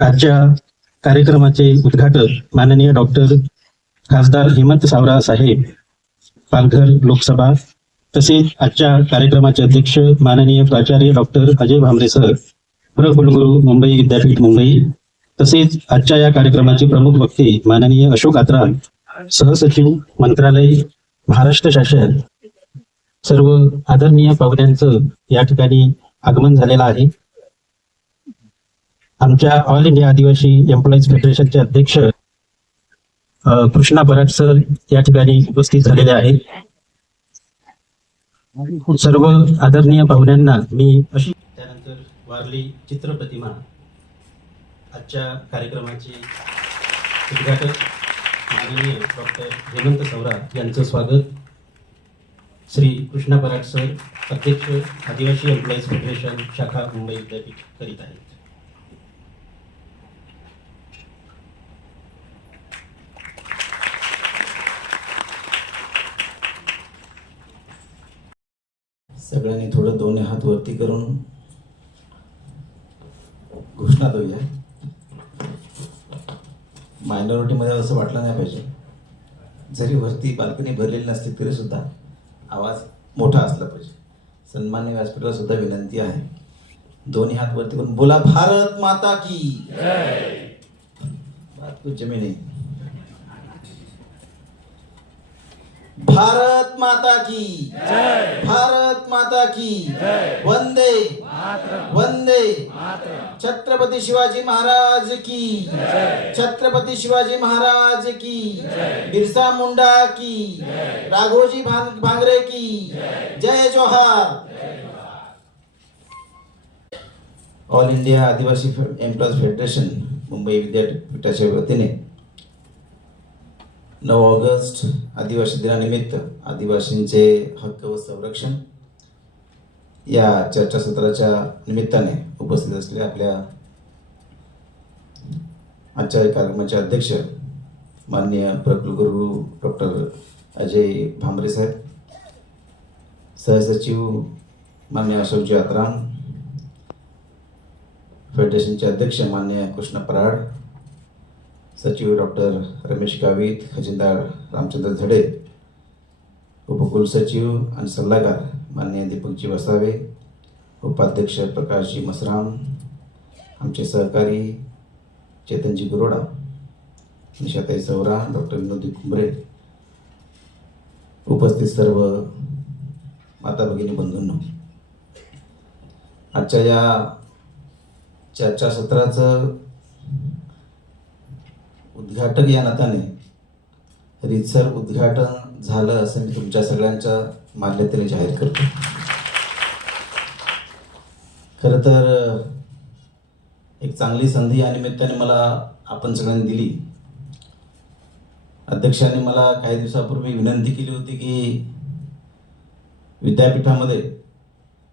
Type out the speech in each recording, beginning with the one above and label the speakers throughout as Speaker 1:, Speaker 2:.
Speaker 1: आजच्या कार्यक्रमाचे उद्घाटक माननीय डॉक्टर खासदार हेमंत सावरा साहेब पालघर लोकसभा तसेच आजच्या कार्यक्रमाचे अध्यक्ष माननीय प्राचार्य डॉक्टर अजय भांबरे सर कुलगुरू मुंबई विद्यापीठ मुंबई तसेच आजच्या या कार्यक्रमाचे प्रमुख वक्ते माननीय अशोक आत्राम सहसचिव मंत्रालय महाराष्ट्र शासन. सर्व आदरणीय पाहुण्यांचं या ठिकाणी आगमन झालेलं आहे. आमच्या ऑल इंडिया आदिवासी एम्प्लॉईज फेडरेशनचे अध्यक्ष कृष्णा बराट सर या ठिकाणी उपस्थित झालेले आहेत. सर्व आदरणीय पाहुण्यांना मी अशी त्यानंतर वारली चित्रप्रतिमा आजच्या कार्यक्रमाचे उद्घाटक माननीय डॉक्टर हेमंत सौरा यांचं स्वागत. श्री कृष्णा बराट सर अध्यक्ष आदिवासी एम्प्लॉईज फेडरेशन शाखा मुंबई विद्यापीठ करीत आहेत.
Speaker 2: सगळ्यांनी थोडं दोन्ही हात वरती करून घोषणा देऊया. मायनॉरिटीमध्ये असं वाटलं नाही पाहिजे. जरी वरती बाल्कनी भरलेली नसली तरी सुद्धा आवाज मोठा असला पाहिजे. सन्मान्य व्यासपीठाला सुद्धा विनंती आहे. दोन्ही हात वरती करून बोला भारत माता की बात कुछ जमी नाही भारत माता की। भारत माता की। वंदे। वंदे। छत्रपती शिवाजी महाराज की। छत्रपती शिवाजी महाराज की। बिरसा मुंडा की। राघोजी भांग- भांगरे की। जय। जोहार। All India Adivasi employees federation Mumbai विद्यापीठाच्या वतीने नऊ ऑगस्ट आदिवासी दिनानिमित्त आदिवासींचे हक्क व संरक्षण या चर्चासत्राच्या निमित्ताने उपस्थित असलेल्या आपल्या आजच्या कार्यक्रमाचे अध्यक्ष माननीय प्रकुलगुरू डॉक्टर अजय भांबरे साहेब सहसचिव मान्य अशोकजी आत्राम फेडरेशनचे अध्यक्ष मान्य कृष्ण पराड सचिव डॉक्टर रमेश गावित खजिनदार रामचंद्र झडे उपकुलसचिव आणि सल्लागार मान्य दीपकजी वसावे उपाध्यक्ष प्रकाशजी मसराम आमचे सहकारी चेतनजी गुरोडा निशाताई सौरा डॉक्टर विनोदी कुंबरे उपस्थित सर्व माता भगिनी बंधूंनो. आजच्या या चर्चासत्राचं उद्घाटक या नात्याने. रितसर उद्घाटन झालं असं मी तुमच्या सगळ्यांच्या मान्यतेने जाहीर करतो. खरं तर एक चांगली संधी या निमित्ताने मला आपण सगळ्यांनी दिली. अध्यक्षांनी मला काही दिवसापूर्वी विनंती केली होती की विद्यापीठामध्ये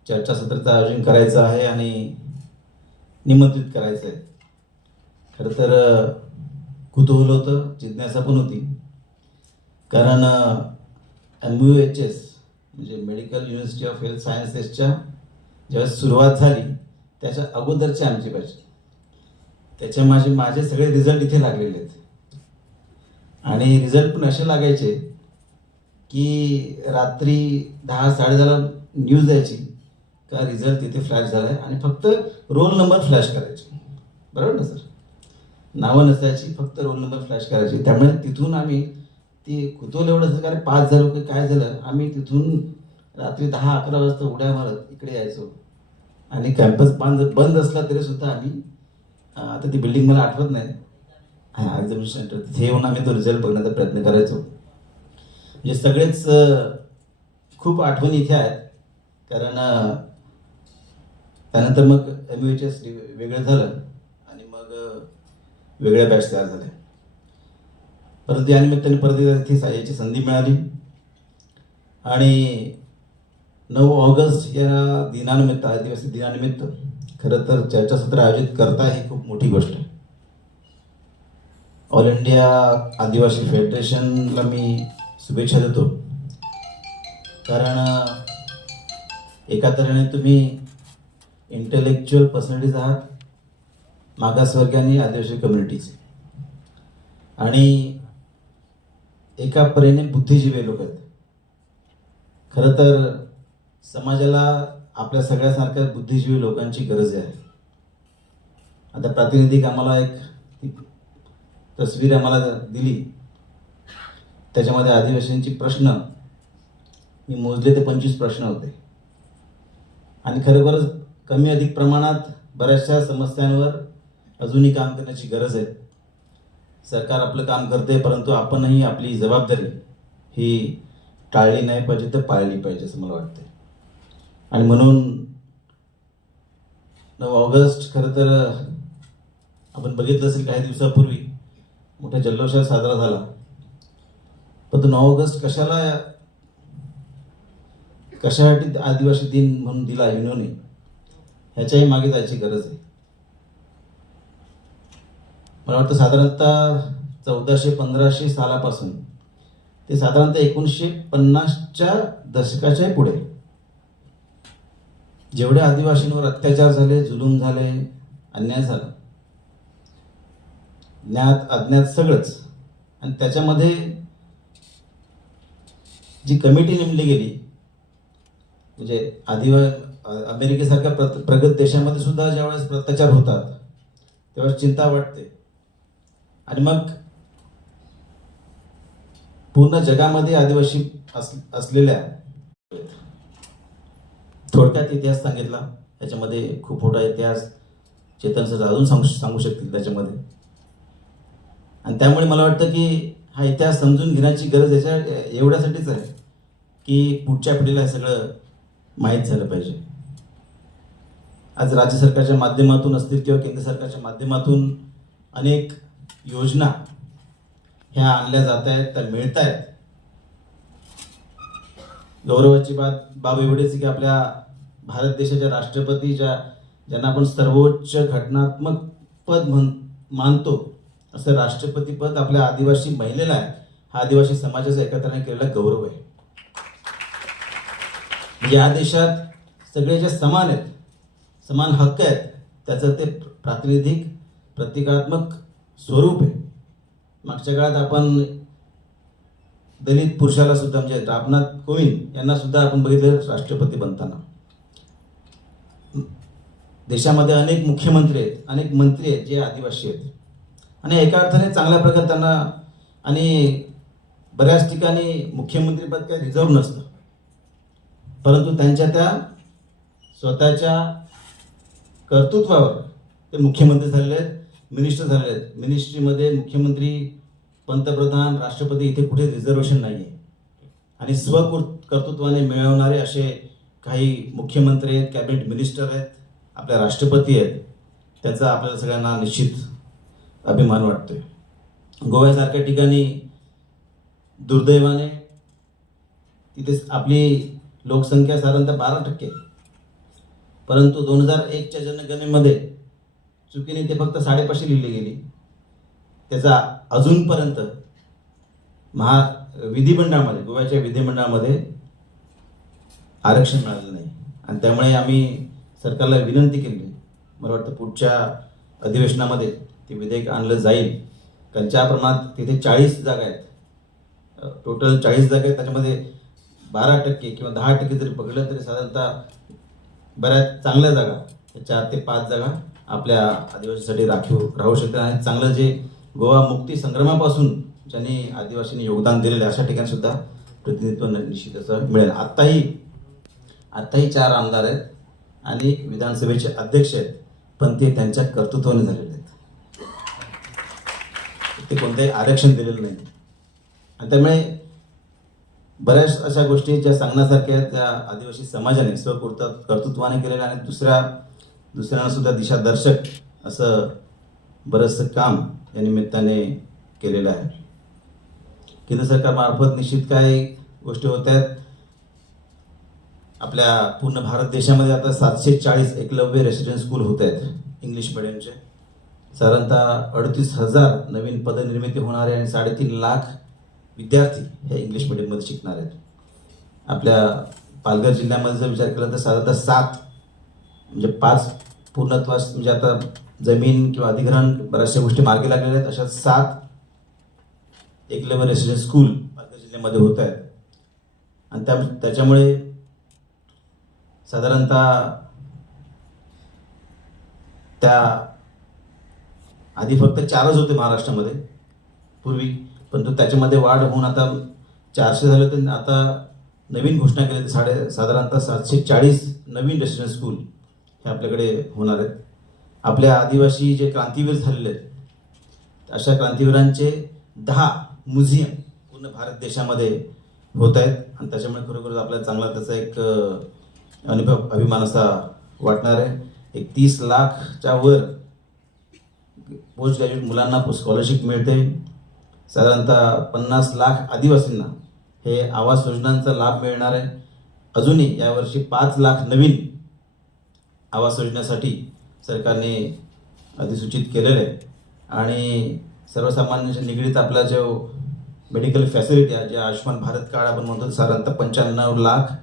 Speaker 2: चर्चासत्राचं आयोजन करायचं आहे आणि निमंत्रित करायचं आहे खरं तर कुतूहल होतं जिज्ञासा पण होती. कारण एम यू एच एस म्हणजे मेडिकल युनिव्हर्सिटी ऑफ हेल्थ सायन्सेसच्या ज्यावेळेस सुरुवात झाली त्याच्या अगोदरची आमची बॅच. त्याच्या माझे माझे सगळे रिझल्ट इथे लागलेले आहेत. आणि रिझल्ट पण असे लागायचे की रात्री दहा साडेदहाला न्यूज द्यायची का रिझल्ट तिथे फ्लॅश झाला आहे आणि फक्त रोल नंबर फ्लॅश करायचे. बरोबर ना सर? नावं नसायची फक्त रोल नंबर फ्लॅश करायची. त्यामुळे तिथून आम्ही ती कुतूहल एवढं असं कारण पाच हजार रुपये काय झालं? आम्ही तिथून रात्री दहा अकरा वाजता उड्या मारत इकडे यायचो. आणि कॅम्पस बंद बंद असला तरी सुद्धा आम्ही आता ती बिल्डिंग मला आठवत नाही. हां एक्झिबिशन सेंटर तिथे येऊन आम्ही तो रिझल्ट बघण्याचा प्रयत्न करायचो. म्हणजे सगळेच खूप आठवणी इथे आहेत. कारण त्यानंतर मग एम एच एस वेगळं झालं. वेगळ्या बॅच तयार झाल्या. परत या निमित्ताने परत एकदा याची संधी मिळाली. आणि नऊ ऑगस्ट या दिनानिमित्त आदिवासी दिनानिमित्त खरं तर चर्चासत्र आयोजित करता ही खूप मोठी गोष्ट आहे. ऑल इंडिया आदिवासी फेडरेशनला मी शुभेच्छा देतो. कारण एका तऱ्हेने तुम्ही इंटेलेक्च्युअल पर्सनॅलिटीज आहात. मागासवर्गीय आदिवासी कम्युनिटीचे आणि एका परीने बुद्धिजीवी लोक आहेत. खरं तर समाजाला आपल्या सगळ्यासारख्या बुद्धिजीवी लोकांची गरज आहे. आता प्रातिनिधिक आम्हाला एक तस्वीर आम्हाला दिली. त्याच्यामध्ये आदिवासींची प्रश्न मी मोजले ते पंचवीस प्रश्न होते. आणि खरोखरच कमी अधिक प्रमाणात बऱ्याचशा समस्यांवर अजूनही काम करण्याची गरज आहे. सरकार आपलं काम करते परंतु आपणही आपली जबाबदारी ही टाळली नाही पाहिजे तर पाळली पाहिजे असं मला वाटते आणि म्हणून नऊ ऑगस्ट खरं तर आपण बघितलं असेल काही दिवसापूर्वी मोठ्या जल्लोषात साजरा झाला. पण तो नऊ ऑगस्ट कशाला कशासाठी आदिवासी दिन म्हणून दिला युनोने ह्याच्याही मागे जायची गरज आहे. मला वाटतं साधारणतः चौदाशे पंधराशे सालापासून ते साधारणतः एकोणीसशे पन्नासच्या दशकाच्या पुढे. जेवढे आदिवासींवर अत्याचार झाले जुलूम झाले अन्याय झाला ज्ञात अज्ञात सगळंच. आणि त्याच्यामध्ये जी कमिटी नेमली गेली म्हणजे आदिवा अमेरिकेसारख्या प्रत प्रगत देशामध्ये सुद्धा ज्यावेळेस अत्याचार होतात तेव्हा चिंता वाटते. आणि मग पूर्ण जगामध्ये आदिवासी असलेल्या थोडक्यात इतिहास सांगितला. त्याच्यामध्ये खूप मोठा इतिहास चेतन सर अजून सांगू सांगू शकतील त्याच्यामध्ये. आणि त्यामुळे मला वाटतं की हा इतिहास समजून घेण्याची गरज याच्या एवढ्यासाठीच आहे की पुढच्या पिढीला हे सगळं माहीत झालं पाहिजे. आज राज्य सरकारच्या माध्यमातून असतील किंवा केंद्र सरकारच्या माध्यमातून अनेक योजना ह्या आणल्या जात आहेत त्या मिळत आहेत गौरवाची बात बाब एवढीच आहे की आपल्या भारत देशाच्या राष्ट्रपती ज्या ज्यांना आपण सर्वोच्च घटनात्मक पद म्हण मानतो असं राष्ट्रपती पद आपल्या आदिवासी महिलेला आहे. हा आदिवासी समाजाचा एकत्राने केलेला गौरव आहे. म्हणजे या देशात सगळे जे समान आहेत समान हक्क आहेत त्याचं ते प्रातिनिधिक प्रतिकात्मक स्वरूप आहे. मागच्या काळात आपण दलित पुरुषाला सुद्धा म्हणजे रामनाथ कोविंद यांना सुद्धा आपण बघितलं राष्ट्रपती बनताना. देशामध्ये अनेक मुख्यमंत्री आहेत अनेक मंत्री आहेत जे आदिवासी आहेत. आणि एका अर्थाने चांगल्या प्रकारे त्यांना आणि बऱ्याच ठिकाणी मुख्यमंत्रीपद काही रिझर्व नसतं. परंतु त्यांच्या त्या स्वतःच्या कर्तृत्वावर ते मुख्यमंत्री झालेले आहेत. मिनिस्टर झालेले आहेत. मिनिस्ट्रीमध्ये मुख्यमंत्री पंतप्रधान राष्ट्रपती इथे कुठे रिझर्वेशन नाही आहे आणि स्वकृ कर्तृत्वाने मिळवणारे असे काही मुख्यमंत्री आहेत कॅबिनेट मिनिस्टर आहेत आपल्या राष्ट्रपती आहेत त्याचा आपल्याला सगळ्यांना निश्चित अभिमान वाटतोय. गोव्यासारख्या ठिकाणी दुर्दैवाने तिथे आपली लोकसंख्या साधारणतः बारा टक्के परंतु दोन हजार एकच्या जनगणनेमध्ये चुकीने ते फक्त साडेपाचशे लिहिली गेली. त्याचा अजूनपर्यंत महा विधिमंडळामध्ये गोव्याच्या विधिमंडळामध्ये आरक्षण मिळालं नाही. आणि त्यामुळे आम्ही सरकारला विनंती केली. मला वाटतं पुढच्या अधिवेशनामध्ये ते विधेयक आणलं जाईल. कारण ज्या प्रमाणात तिथे चाळीस जागा आहेत टोटल चाळीस जागा आहेत त्याच्यामध्ये बारा टक्के किंवा दहा टक्के जरी पकडलं तरी साधारणतः बऱ्याच चांगल्या जागा चार ते पाच जागा आपल्या आदिवासीसाठी राखीव राहू शकतात. आणि चांगलं जे गोवा मुक्ती संग्रामापासून ज्यांनी आदिवासींनी योगदान दिलेलं आहे अशा ठिकाणीसुद्धा प्रतिनिधित्व निश्चित असं मिळेल. आत्ताही आत्ताही चार आमदार आहेत आणि विधानसभेचे अध्यक्ष आहेत पण ते त्यांच्या कर्तृत्वाने झालेले आहेत. ते कोणतंही आरक्षण दिलेलं नाही. आणि त्यामुळे बऱ्याच अशा गोष्टी ज्या सांगण्यासारख्या आहेत त्या आदिवासी समाजाने स्वकृत कर्तृत्वाने केलेल्या आणि दुसऱ्या दुसऱ्यांना सुद्धा दिशादर्शक असं बरंचसं काम या निमित्ताने केलेलं आहे. केंद्र सरकारमार्फत निश्चित काही गोष्टी होत आहेत. आपल्या पूर्ण भारत देशामध्ये आता सातशे चाळीस एकलव्य रेसिडेन्स स्कूल होत आहेत. इंग्लिश मिडियमचे साधारणतः अडतीस हजार नवीन पदनिर्मिती होणारे आणि साडेतीन लाख विद्यार्थी हे इंग्लिश मिडियममध्ये शिकणार आहेत. आपल्या पालघर जिल्ह्यामध्ये जर विचार केला तर साधारणतः सात म्हणजे पाच पूर्णत्वास म्हणजे आता जमीन किंवा अधिग्रहण बऱ्याचशा गोष्टी मार्गी लागलेल्या आहेत. अशा सात एक लेवल रेसिडेन्स स्कूल पालघर जिल्ह्यामध्ये होत आहेत. आणि त्या त्याच्यामुळे साधारणतः त्या आधी फक्त चारच होते महाराष्ट्रामध्ये. पूर्वी परंतु त्याच्यामध्ये वाढ होऊन आता चारशे झाले तर आता नवीन घोषणा केली तर साडे साधारणतः सातशे चाळीस नवीन रेसिडेन्स स्कूल हे आपल्याकडे होणार आहेत. आपल्या आदिवासी जे क्रांतीवीर झालेले आहेत अशा क्रांतीवीरांचे दहा म्युझियम पूर्ण भारत देशामध्ये होत आहेत. आणि त्याच्यामुळे खरोखरच आपल्याला चांगला त्याचा एक अनुभव अभिमान असा वाटणार आहे. एक तीस लाखच्या वर पोस्ट ग्रॅज्युएट मुलांना स्कॉलरशिप मिळते. साधारणतः पन्नास लाख आदिवासींना हे आवास योजनांचा लाभ मिळणार आहे. अजूनही यावर्षी पाच लाख नवीन आवास योजनेसाठी सरकारने अधिसूचित केलेलं आहे. आणि सर्वसामान्यांच्या निगडीत आपला जो मेडिकल फॅसिलिटी आहे जे आयुष्यमान भारत कार्ड आपण म्हणतो साधारणतः पंच्याण्णव लाख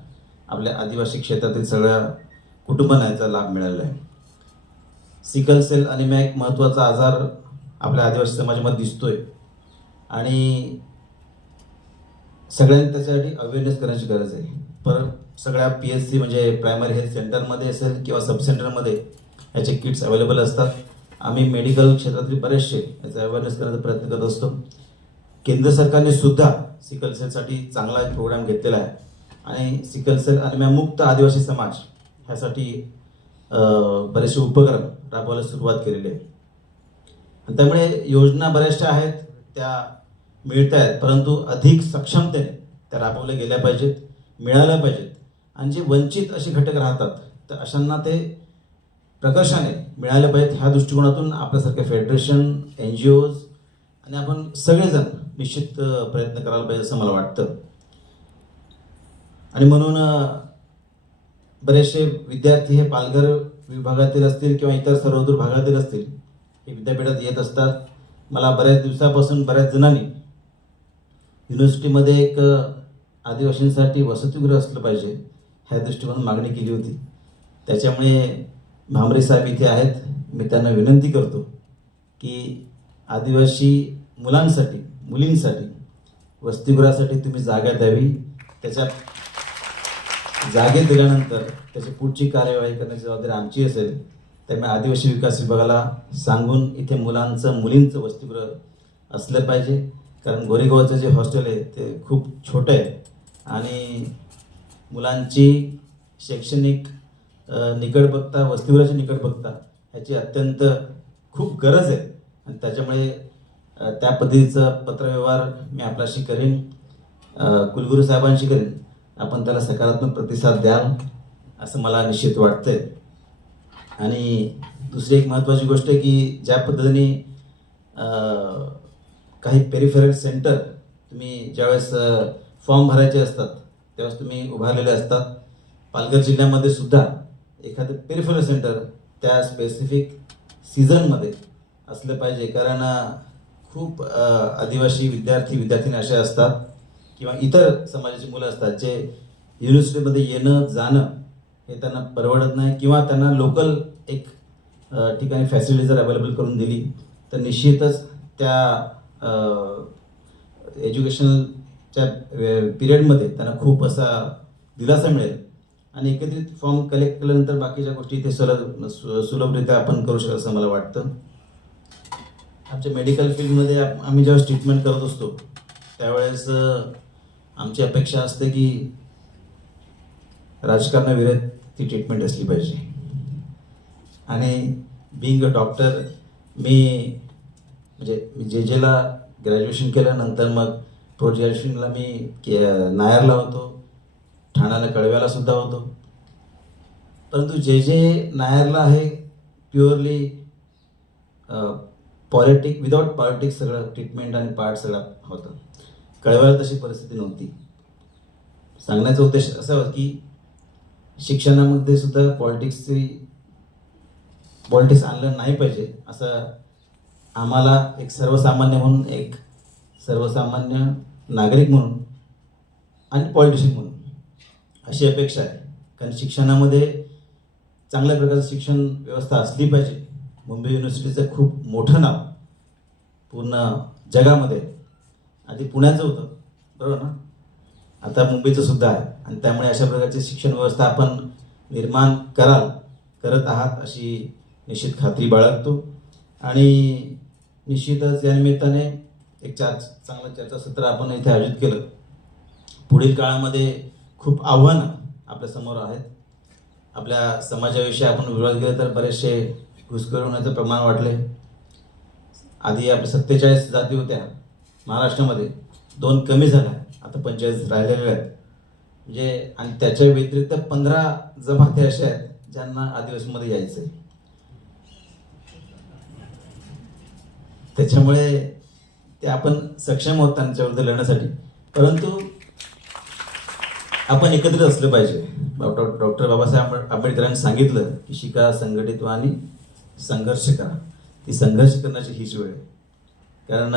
Speaker 2: आपल्या आदिवासी क्षेत्रातील सगळ्या कुटुंबांना याचा लाभ मिळालेला आहे. सिकल सेल अनिमिया एक महत्त्वाचा आजार आपल्या आदिवासी समाजामध्ये दिसतोय. आणि सगळ्यांनी त्याच्यासाठी अवेअरनेस करण्याची गरज आहे. पर सगळ्या पी एच सी म्हणजे प्रायमरी हेल्थ सेंटरमध्ये असेल किंवा सब सेंटरमध्ये याचे किट्स अवेलेबल असतात. आम्ही मेडिकल क्षेत्रातील बरेचसे याचा अवेअरनेस करण्याचा प्रयत्न करत असतो. केंद्र सरकारने सुद्धा सिकल सेलसाठी चांगला एक प्रोग्राम घेतलेला आहे. आणि सिकल सेल आणि मुक्त आदिवासी समाज ह्यासाठी बरेचसे उपक्रम राबवायला सुरुवात केलेली आहे. त्यामुळे योजना बऱ्याचशा आहेत त्या मिळत आहेत परंतु अधिक सक्षमतेने त्या राबवल्या गेल्या पाहिजेत मिळाल्या पाहिजेत. आणि जे वंचित असे घटक राहतात तर अशांना ते प्रकर्षाने मिळाले पाहिजेत ह्या दृष्टिकोनातून आपल्यासारखे फेडरेशन एन जी ओज आणि आपण सगळेजण निश्चित प्रयत्न करायला पाहिजे असं मला वाटतं. आणि म्हणून बरेचसे विद्यार्थी हे पालघर विभागातील असतील किंवा इतर सर्वदूर भागातील असतील हे विद्यापीठात येत असतात. मला बऱ्याच दिवसापासून बऱ्याच जणांनी युनिव्हर्सिटीमध्ये एक आदिवासींसाठी वसतिगृह असलं पाहिजे. ह्या दृष्टिकोन मागणी केली होती. त्याच्यामुळे भांबरे साहेब इथे आहेत. मी त्यांना विनंती करतो की आदिवासी मुलांसाठी मुलींसाठी वसतिगृहासाठी तुम्ही जागा द्यावी. त्याच्या जागे दिल्यानंतर त्याची पुढची कार्यवाही करण्याची जबाबदारी आमची असेल त्यामुळे आदिवासी विकास विभागाला सांगून इथे मुलांचं मुलींचं वसतिगृह असलं पाहिजे. कारण गोरेगावचं जे हॉस्टेल आहे ते खूप छोटं आहे. आणि मुलांची शैक्षणिक निकट निकड बघता वस्तीवराची निकड बघता ह्याची अत्यंत खूप गरज आहे. आणि त्याच्यामुळे त्या पद्धतीचं पत्रव्यवहार मी आपल्याशी करेन. कुलगुरू साहेबांशी करेन. आपण त्याला सकारात्मक प्रतिसाद द्याल असं मला निश्चित वाटतंय. आणि दुसरी एक महत्त्वाची गोष्ट आहे की ज्या पद्धतीने काही पेरिफेरल सेंटर तुम्ही ज्यावेळेस फॉर्म भरायचे असतात त्यावेळेस तुम्ही उभारलेले असतात पालघर जिल्ह्यामध्ये सुद्धा एखादं पेरिफेरल सेंटर त्या स्पेसिफिक सीझनमध्ये असलं पाहिजे. कारण खूप आदिवासी विद्यार्थी विद्यार्थिनी असे असतात किंवा इतर समाजाची मुलं असतात जे युनिव्हर्सिटीमध्ये येणं जाणं हे त्यांना परवडत नाही किंवा त्यांना लोकल एक ठिकाणी फॅसिलिटी जर अवेलेबल करून दिली तर निश्चितच त्या एज्युकेशनल च्या पिरियडमध्ये त्यांना खूप असा दिलासा मिळेल. आणि एकत्रित फॉर्म कलेक्ट केल्यानंतर बाकीच्या गोष्टी इथे सुलभ सु- सुलभरित्या आपण करू शकतो असं मला वाटतं. आमच्या मेडिकल फील्डमध्ये आप- आम्ही जेव्हा ट्रीटमेंट करत असतो त्यावेळेस आमची अपेक्षा असते की राजकारणाविरोध ती ट्रीटमेंट असली पाहिजे. आणि बिंग अ डॉक्टर मी म्हणजे मी जे जेला ग्रॅज्युएशन केल्यानंतर मग पोस्ट ग्रॅज्युएशनला मी के नायरला होतो. ठाण्याला कळव्याला सुद्धा होतो. परंतु जे जे नायरला आहे प्युअरली पॉलिटिक विदाऊट पॉलिटिक्स सगळं ट्रीटमेंट आणि पार्ट सगळं होतं. कळव्याला तशी परिस्थिती नव्हती. सांगण्याचा उद्देश असा होता की शिक्षणामध्ये सुद्धा पॉलिटिक्सची पॉलिटिक्स आणलं नाही पाहिजे असं आम्हाला एक सर्वसामान्य म्हणून एक सर्वसामान्य नागरिक म्हणून आणि पॉलिटिशियन म्हणून. अशी अपेक्षा आहे. कारण शिक्षणामध्ये चांगल्या प्रकारचं शिक्षण व्यवस्था असली पाहिजे. मुंबई युनिव्हर्सिटीचं खूप मोठं नाव पूर्ण जगामध्ये आधी पुण्याचं होतं. बरोबर ना? आता मुंबईचं सुद्धा आहे. आणि त्यामुळे अशा प्रकारची शिक्षण व्यवस्था आपण निर्माण कराल करत आहात अशी निश्चित खात्री बाळगतो. आणि निश्चितच या निमित्ताने एक चार चांगलं चर्चासत्र आपण इथे आयोजित केलं. पुढील काळामध्ये खूप आव्हानं आपल्यासमोर आहेत. आपल्या समाजाविषयी आपण विरोध केला तर बरेचसे घुसखोर होण्याचं प्रमाण वाढले. आधी आपल्या सत्तेचाळीस जाती होत्या. महाराष्ट्रामध्ये दोन कमी झाल्या. आता पंचेचाळीस राहिलेल्या आहेत. म्हणजे आणि त्याच्या व्यतिरिक्त पंधरा जमाते अशा आहेत ज्यांना आदिवासीमध्ये यायचं आहे त्याच्यामुळे ते आपण सक्षम होत त्यांच्या लढण्यासाठी. परंतु आपण एकत्रित असलं पाहिजे. डॉक्टर डॉक्टर बाबासाहेब आंबेडकरांनी सांगितलं की शिका संघटित व्हा आणि संघर्ष करा. ती संघर्ष करण्याची हीच वेळ आहे. कारण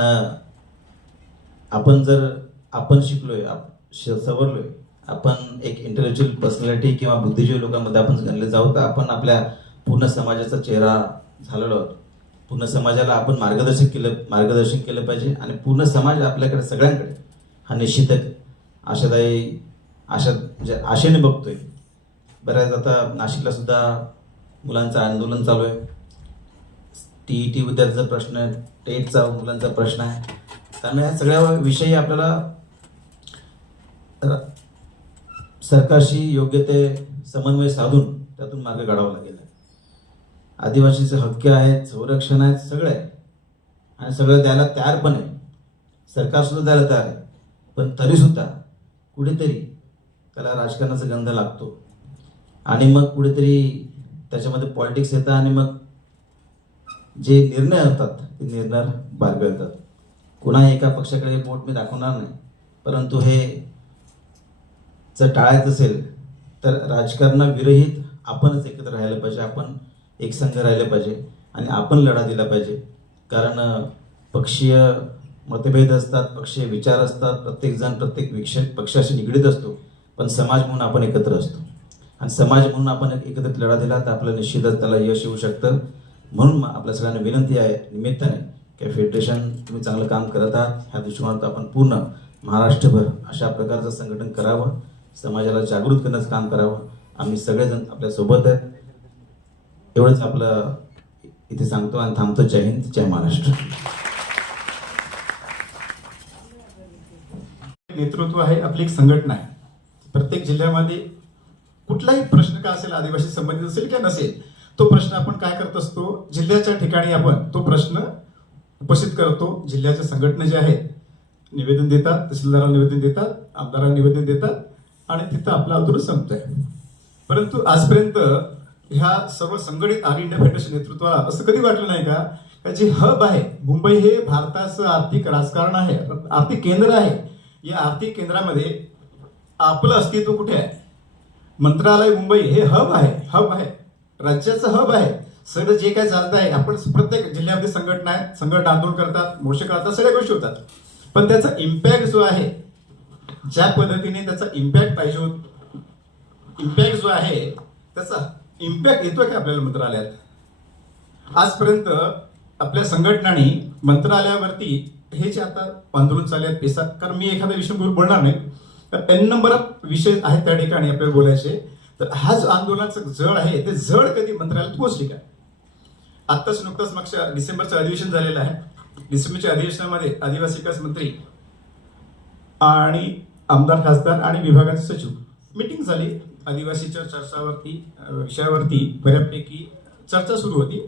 Speaker 2: आपण जर आपण शिकलोय आप श- सवरलोय आपण एक इंटेलेक्च्युअल पर्सनॅलिटी किंवा बुद्धिजीवी लोकांमध्ये आपण गणले जाऊ तर आपण आपल्या पूर्ण समाजाचा चेहरा झालेलो आहोत. पूर्ण समाजाला आपण मार्गदर्शन केलं मार्गदर्शन केलं पाहिजे आणि पूर्ण समाज आपल्याकडे सगळ्यांकडे हा निश्चितच आशादायी आशा म्हणजे आशेने बघतोय. बऱ्याच आता नाशिकला सुद्धा मुलांचं आंदोलन चालू आहे. टी ई टी विद्यार्थ्याचा प्रश्न आहे टेटचा मुलांचा प्रश्न आहे. त्यामुळे ह्या सगळ्या विषयी आपल्याला सरकारशी योग्य ते समन्वय साधून त्यातून मार्ग काढावा लागेल. आदिवासीचे हक्क आहेत संरक्षण आहेत सगळं आहे. आणि सगळं द्यायला तयार पण आहे. सरकारसुद्धा द्यायला तयार आहे. पण तरीसुद्धा कुठेतरी त्याला राजकारणाचा गंध लागतो. आणि मग कुठेतरी त्याच्यामध्ये पॉलिटिक्स येतं आणि मग जे निर्णय होतात ते निर्णय बारगळतात. कुणा एका पक्षाकडे बोट मी दाखवणार नाही. परंतु हे जर टाळायचं असेल तर राजकारणाविरहित आपणच एकत्र राहायला पाहिजे. आपण एकसंघ राहिले पाहिजे आणि आपण लढा दिला पाहिजे. कारण पक्षीय मतभेद असतात पक्षीय विचार असतात प्रत्येकजण प्रत्येक विक्ष पक्षाशी निगडीत असतो पण समाज म्हणून आपण एकत्र असतो. आणि समाज म्हणून आपण एकत्रित लढा दिला तर आपलं निश्चितच त्याला यश येऊ शकतं. म्हणून मग आपल्या सगळ्यांना विनंती आहे निमित्ताने की फेडरेशन तुम्ही चांगलं काम करत आहात ह्या दृष्टिकोनात आपण पूर्ण महाराष्ट्रभर अशा प्रकारचं संघटन करावं समाजाला जागृत करण्याचं काम करावं. आम्ही सगळेजण आपल्यासोबत आहेत. एवढंच आपलं इथे सांगतो आणि थांबतो. जय हिंद जय महाराष्ट्र.
Speaker 3: नेतृत्व आहे आपली एक संघटना आहे. प्रत्येक जिल्ह्यामध्ये कुठलाही प्रश्न का असेल आदिवासी संबंधित असेल किंवा नसेल तो प्रश्न आपण काय करत असतो? जिल्ह्याच्या ठिकाणी आपण तो प्रश्न उपस्थित करतो. जिल्ह्याच्या संघटना ज्या आहेत निवेदन देतात तहसीलदाराला निवेदन देतात आमदाराला निवेदन देतात आणि तिथं आपला अधूर संपत आहे परंतु आजपर्यंत ह्या सर्व संघटित आर इंडिया फेडरेशन नेतृत्वाला असं कधी वाटलं नाही का? त्याचे जे हब आहे मुंबई हे भारताचं आर्थिक राजकारण आहे आर्थिक केंद्र आहे. या आर्थिक केंद्रामध्ये आपलं अस्तित्व कुठे आहे? मंत्रालय मुंबई हे हब आहे हब आहे. राज्याचं हब आहे. सगळं जे काय चालतं आहे आपण प्रत्येक जिल्ह्यामध्ये संघटना आहे संघटना आंदोलन करतात मोर्चे करतात सगळ्या गोष्टी होतात. पण त्याचा इम्पॅक्ट जो आहे ज्या पद्धतीने त्याचा इम्पॅक्ट पाहिजे इम्पॅक्ट जो आहे त्याचा इम्पॅक्ट येतोय का आपल्याला मंत्रालयात? आजपर्यंत आपल्या संघटनांनी मंत्रालयावरती हे जे आता आंदोलन चालले आहेत पेसा कारण मी एखाद्या विषय बोलणार नाही. तर पेन नंबर विषय आहेत त्या ठिकाणी आपल्याला बोलायचे. तर हा जो आंदोलनाचं जड आहे ते जड कधी मंत्रालयात पोहोचली का? आत्ताच नुकतंच मागच्या डिसेंबरचं अधिवेशन झालेलं आहे. डिसेंबरच्या अधिवेशनामध्ये आदिवासी विकास मंत्री आणि आमदार खासदार आणि विभागाचे सचिव. मीटिंग झाली. आदिवासीच्या चर्चावरती विषयावरती बऱ्यापैकी चर्चा सुरू होती.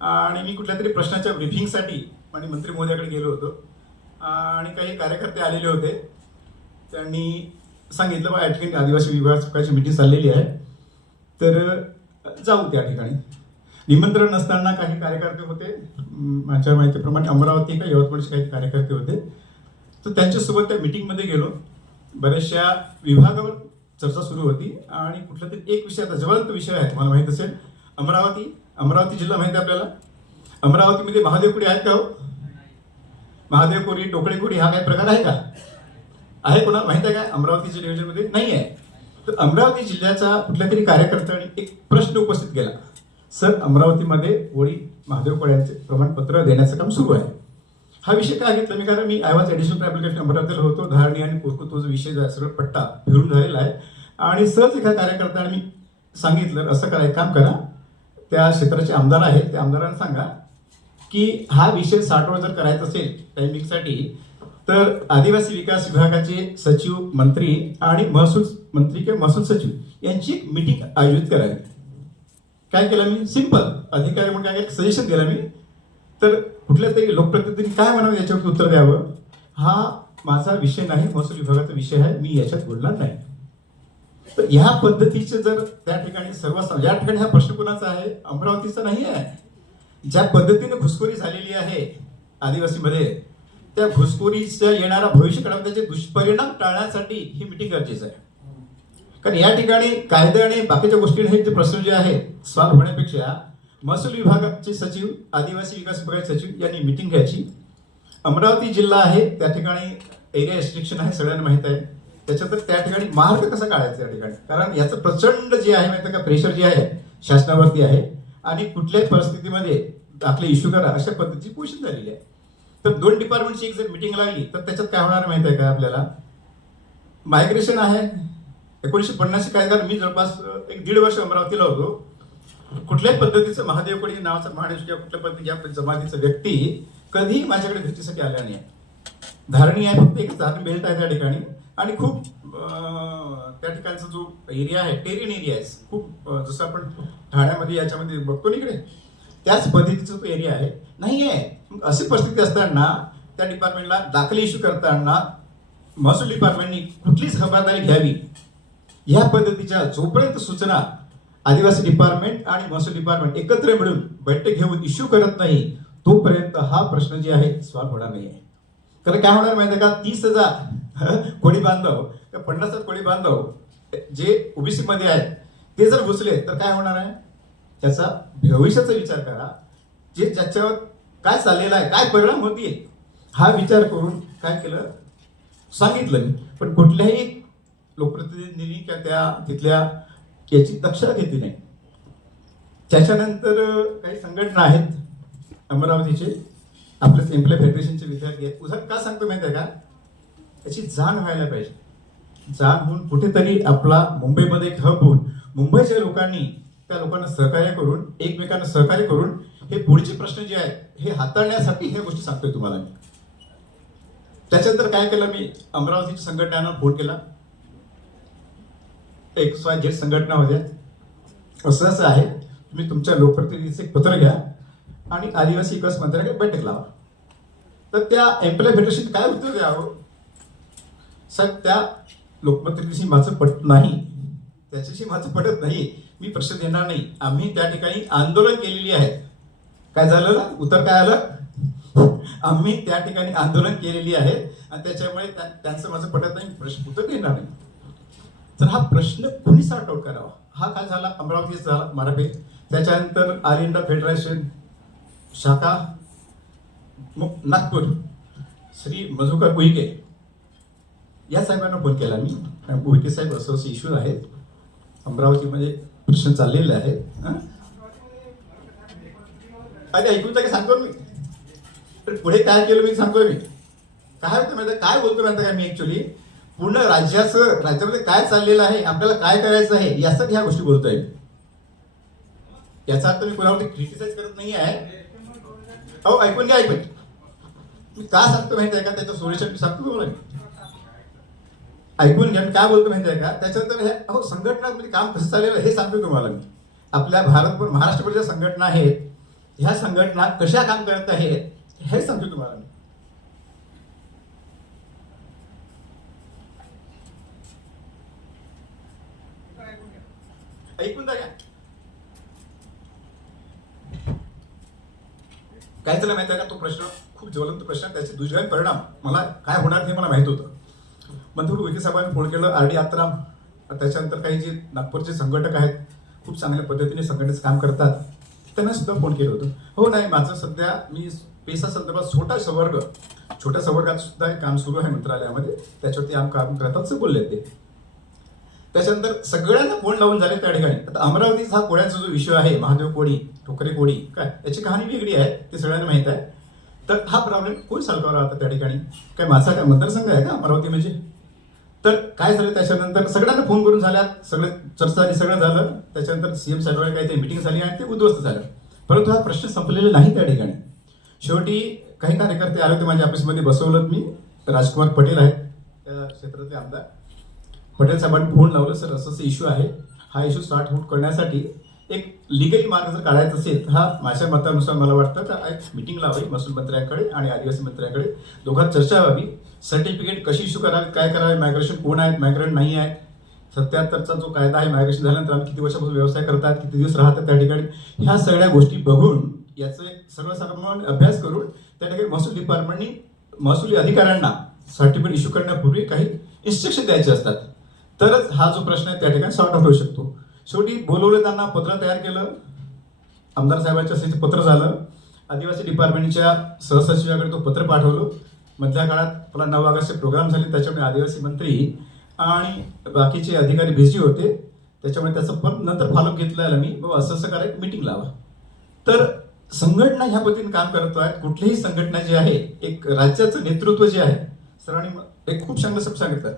Speaker 3: आणि मी कुठल्या तरी प्रश्नाच्या ब्रिफिंगसाठी आणि मंत्री महोदयाकडे गेलो होतो. आणि काही कार्यकर्ते आलेले होते. त्यांनी सांगितलं बा या ठिकाणी आदिवासी विभाग सकाळची मीटिंग चाललेली आहे. तर जाऊ त्या ठिकाणी. निमंत्रण नसताना काही कार्यकर्ते होते. माझ्या माहितीप्रमाणे अमरावती का यवतमाळचे काही कार्यकर्ते होते. तर त्यांच्यासोबत त्या मिटिंगमध्ये गेलो. बऱ्याचशा विभागावर चर्चा सुरू होती आणि कुठला तरी एक विषय आता ज्वलंत विषय आहे तुम्हाला माहीत असेल. अमरावती अमरावती जिल्हा माहिती आहे आपल्याला? अमरावतीमध्ये महादेवपुरी आहेत का हो? महादेवपुरी टोकळेपुरी हा काही प्रकार आहे का? आहे कोणाला माहीत आहे का? अमरावतीच्या नियोजनमध्ये नाही आहे. तर अमरावती जिल्ह्याचा कुठल्या तरी कार्यकर्त्यांनी एक प्रश्न उपस्थित केला. सर अमरावतीमध्ये होळी महादेव कोळ्यांचे प्रमाणपत्र देण्याचं काम सुरू आहे. हा विषय काय घेतला मी कारण मी आय वॉज ॲप्लिकेशन ऍप्लिकेशन अमरावतीला होतो धारणी आणि पोरको तो जो विषय जो आहे पट्टा फिरून झालेला आहे. आणि सहज एका कार्यकर्त्याने मी सांगितलं असं करा एक काम करा त्या क्षेत्राचे आमदार आहेत त्या आमदारांना सांगा की हा विषय साठवण जर करायचा असेल टायमिंगसाठी तर आदिवासी विकास विभागाचे सचिव मंत्री आणि महसूल मंत्री किंवा महसूल सचिव यांची एक मिटिंग आयोजित करावी. काय केलं मी? सिंपल अधिकारी म्हणून काय सजेशन दिलं मी. तर कुठल्या तरी लोकप्रतिनिधींनी काय म्हणावं याच्यावर उत्तर द्यावं? हा माझा विषय नाही महसूल विभागाचा विषय आहे मी याच्यात बोलणार नाही. तर ह्या पद्धतीचे जर त्या ठिकाणी सर्व या ठिकाणी हा प्रश्न कुणाचा आहे? अमरावतीचा नाही आहे. ज्या पद्धतीने घुसखोरी झालेली आहे आदिवासीमध्ये त्या घुसखोरीचा येणारा भविष्य त्याचे दुष्परिणाम टाळण्यासाठी ही मिटिंग गरजेचं आहे. कारण या ठिकाणी कायदे आणि बाकीच्या गोष्टी हे जे प्रश्न जे आहेत सॉल्व्ह होण्यापेक्षा महसूल विभागाचे सचिव आदिवासी विकास विभागाचे सचिव यांनी मिटिंग घ्यायची. अमरावती जिल्हा आहे त्या ठिकाणी एरिया रिस्ट्रिक्शन आहे सगळ्यांना माहीत आहे. त्याच्यात त्या ठिकाणी मार्ग कसा काढायचा त्या ठिकाणी? कारण याचं प्रचंड जे आहे माहिती का प्रेशर जे आहे शासनावरती आहे आणि कुठल्याही परिस्थितीमध्ये आपले इश्यू करा अशा पद्धतीची पोझिशन झालेली आहे. तर दोन डिपार्टमेंटची एक जर मिटिंग लागली तर त्याच्यात काय होणार माहिती आहे का आपल्याला? मायग्रेशन आहे. एकोणीसशे पन्नासशे काय कारण मी जवळपास एक दीड वर्ष अमरावतीला होतो. कुठल्याही पद्धतीचं महादेव कोळी नावाचा माणूस किंवा कुठल्या पद्धती जमातीचा व्यक्ती कधीही माझ्याकडे भेटीसाठी आला नाही. धारणी आहे फक्त एक धारण बेल्ट आहे त्या ठिकाणी. आणि खूप त्या ठिकाणचा जो एरिया आहे टेरिन एरिया आहे. खूप जसं आपण ठाण्यामध्ये याच्यामध्ये बघतो इकडे त्याच पद्धतीचा तो एरिया आहे. नाही आहे अशी परिस्थिती असताना त्या डिपार्टमेंटला दाखले इश्यू करताना महसूल डिपार्टमेंटनी कुठलीच खबरदारी घ्यावी. ह्या पद्धतीच्या जोपर्यंत सूचना आदिवासी डिपार्टमेंट आणि महसूल डिपार्टमेंट एकत्र मिळून बैठक घेऊन इश्यू करत नाही तोपर्यंत हा प्रश्न जे आहे सॉल्व्ह होणार नाही आहे कारण काय होणार माहिती आहे का? तीस हजार कोळी बांधव किंवा पन्नास हजार कोळी बांधव जे ओबीसी मध्ये आहेत ते जर घुसले तर काय होणार आहे? त्याचा भविष्याचा विचार करा. जे ज्याच्यावर काय चाललेलं आहे काय परिणाम होतीये हा विचार करून काय केलं? सांगितलं मी. पण कुठल्याही लोकप्रतिनिधींनी किंवा त्या तिथल्या याची दक्षता घेतली नाही. त्याच्यानंतर काही संघटना आहेत अमरावतीचे आपल्याच एम्प्लॉय फेडरेशनचे विद्यार्थी आहेत. उदाहरण का सांगतो माहिती आहे का? त्याची जाण व्हायला पाहिजे. जाण होऊन कुठेतरी आपला मुंबईमध्ये एक हब होऊन मुंबईच्या लोकांनी त्या लोकांना सहकार्य करून एकमेकांना सहकार्य करून हे पुढचे प्रश्न जे आहेत हे हाताळण्यासाठी ह्या गोष्टी सांगतोय तुम्हाला मी. त्याच्यानंतर काय केलं मी? अमरावतीच्या संघटनांना फोन केला. एक वाय झेड संघटना होत्या असं असं आहे तुम्ही तुमच्या लोकप्रतिनिधीचं एक पत्र घ्या आणि आदिवासी विकास मंत्र्याकडे बैठक लावा. तर त्या एम्प्लॉय फेडरेशन काय उत्तर द्यावं? साहेब त्या लोकप्रतिनिधीशी माझं पटत नाही. त्याच्याशी माझं पटत नाही. मी प्रश्न देणार नाही. आम्ही त्या ठिकाणी आंदोलन केलेली आहेत काय झालं ना? उत्तर काय आलं? आम्ही त्या ठिकाणी आंदोलन केलेली आहे आणि त्याच्यामुळे त्या- त्यांचं माझं पटत नाही. प्रश्न उत्तर देणार नाही. तर हा प्रश्न कुणी सॉर्ट आउट करावा? हा काय झाला? अमरावतीचा झाला मराठे त्याच्यानंतर आर इंडिया फेडरेशन शाखा नागपूर. श्री मधुकर उईके. या साहेबांना फोन केला मी. कारण साहेब असं असे इश्यू आहेत. अमरावतीमध्ये प्रश्न चाललेले आहेत. अरे ऐकून तर सांगतो मी. तर पुढे काय केलं मी सांगतोय मी. काय होतं माहिती काय बोलतो माहिती काय मी ऍक्च्युली पूर्ण राज्याचं राज्यामध्ये काय चाललेलं आहे आपल्याला काय करायचं आहे यासाठी ह्या गोष्टी बोलतोय याचा अर्थ मी कोणावरती क्रिटिसाइज करत नाही आहे अहो ऐकून घ्या ऐकून मी का सांगतो माहिती आहे का? त्याचं सोल्युशन मी सांगतो तुम्हाला ऐकून घ्या मी काय बोलतो माहिती आहे का? त्याच्यानंतर हे अहो संघटनामध्ये काम कसं चाललेलं हे सांगतो तुम्हाला मी. आपल्या भारतभर महाराष्ट्रभर ज्या संघटना आहेत ह्या संघटना कशा काम करत आहेत हे सांगतो तुम्हाला मी. ऐकून जा काय झालं माहिती आहे का? तो प्रश्न खूप ज्वलंत प्रश्न त्याचे दुष्काळी परिणाम मला काय होणार हे मला माहीत होतं. मंथूर विखे साहेबांनी फोन केलं आर डी आत्राम. त्याच्यानंतर काही जे नागपूरचे संघटक आहेत खूप चांगल्या पद्धतीने संघटनेचं काम करतात त्यांना सुद्धा फोन केलं होतं. हो नाही माझं सध्या मी पेसा संदर्भात छोटा संवर्ग छोट्या संवर्गात सुद्धा एक काम सुरू आहे मंत्रालयामध्ये त्याच्यावरती आम काम करतात असं बोलले ते. त्याच्यानंतर सगळ्यांना फोन लावून झाले त्या ठिकाणी. आता अमरावतीचा हा कोळ्यांचा जो विषय आहे महादेव कोळी ठोकरे कोळी काय याची कहाणी वेगळी आहे ते सगळ्यांना माहीत आहे. तर हा प्रॉब्लेम कोण सॉल्व्ह करावा आता त्या ठिकाणी? काय माझा काय मतदारसंघ आहे का अमरावती म्हणजे? तर काय झालं त्याच्यानंतर सगळ्यांना फोन करून झाल्या सगळं चर्चा झाली सगळं झालं. त्याच्यानंतर सीएम काही काहीतरी मिटिंग झाली आणि ते उद्ध्वस्त झालं. परंतु हा प्रश्न संपलेला नाही त्या ठिकाणी. शेवटी काही कार्यकर्ते आले होते माझ्या ऑफिसमध्ये बसवलं मी. राजकुमार पटेल आहेत. त्या क्षेत्रातले आमदार. पटेल साहेबांनी फोन लावलं सर असं इश्यू आहे. हा इश्यू सॉर्ट आउट करण्यासाठी एक लिगली मार्ग जर काढायचा असेल तर हा माझ्या मतानुसार मला वाटतं तर एक मिटिंग लावावी महसूल मंत्र्याकडे आणि आदिवासी मंत्र्याकडे. दोघांत चर्चा व्हावी. सर्टिफिकेट कशी इश्यू करावी काय करावे मायग्रेशन कोण आहेत मायग्रंट नाही आहेत? सत्याहत्तरचा जो कायदा आहे मायग्रेशन झाल्यानंतर आम्ही किती वर्षापासून व्यवसाय करतात किती दिवस राहतात त्या ठिकाणी? ह्या सगळ्या गोष्टी बघून याचं एक सर्वसाधारण अभ्यास करून त्या ठिकाणी महसूल डिपार्टमेंटनी महसुली अधिकाऱ्यांना सर्टिफिकेट इश्यू करण्यापूर्वी काही इन्स्ट्रक्शन द्यायचे असतात. तरच हा जो प्रश्न आहे त्या ठिकाणी सॉर्ट आउट होऊ शकतो. शेवटी बोलवलं त्यांना पत्र तयार केलं. आमदार साहेबांच्या असे पत्र झालं. आदिवासी डिपार्टमेंटच्या सहसचिवाकडे तो पत्र पाठवलं. मधल्या काळात पुन्हा नऊ ऑगस्टचे प्रोग्राम झाले त्याच्यामुळे आदिवासी मंत्री आणि बाकीचे अधिकारी बिझी होते. त्याच्यामुळे त्याचं पण नंतर फॉलोअप घेतलेला मी. बाबा असं असं करायचं मिटिंग लावा. तर संघटना ह्या पद्धतीने काम करतो आहे कुठलीही संघटना जी आहे एक राज्याचं नेतृत्व जे आहे सरांनी एक खूप चांगलं सब सांगितलं.